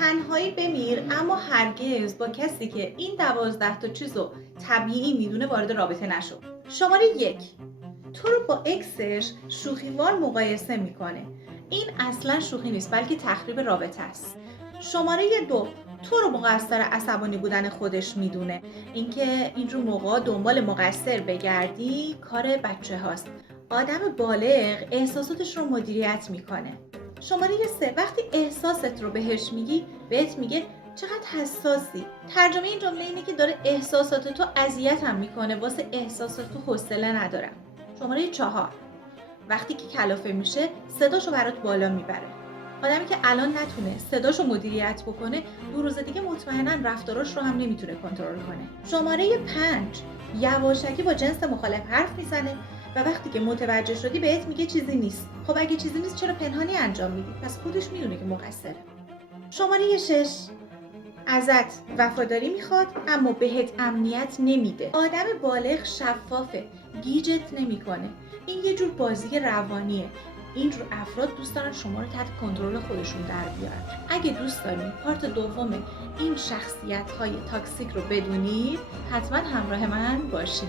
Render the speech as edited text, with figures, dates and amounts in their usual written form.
تنهایی بمیر، اما هرگز با کسی که این 12 تا چیزو طبیعی میدونه وارد رابطه نشو. شماره 1، تو رو با اکسش شوخیوار مقایسه میکنه. این اصلا شوخی نیست بلکه تخریب رابطه است. شماره 2، تو رو مقصر عصبانی بودن خودش میدونه. اینکه اینجور موقع دنبال مقصر بگردی کار بچه هاست. آدم بالغ احساساتش رو مدیریت میکنه. شماره 3، وقتی احساست رو بهش میگی بهت میگه چقدر حساسی. ترجمه این جمله اینه که داره احساسات تو اذیتم میکنه، واسه احساسات تو حوصله ندارم. شماره 4، وقتی که کلافه میشه صداشو برات بالا میبره. آدمی که الان نتونه صداشو مدیریت بکنه 2 روز دیگه مطمئنا رفتاراش رو هم نمیتونه کنترل کنه. شماره 5، یواشکی با جنس مخالف حرف میزنه و وقتی که متوجه شدی بهت میگه چیزی نیست. خب اگه چیزی نیست چرا پنهانی انجام میدی؟ پس خودش میدونه که مقصره. شماره 6، ازت وفاداری میخواد اما بهت امنیت نمیده. آدم بالغ شفافه، گیجت نمیکنه. این یه جور بازی روانیه. اینجور افراد دوست دارن شما رو تحت کنترل خودشون در بیارن. اگه دوست دارین پارت دوم این شخصیت‌های تاکسیک رو بدونید، حتما همراه من باشید.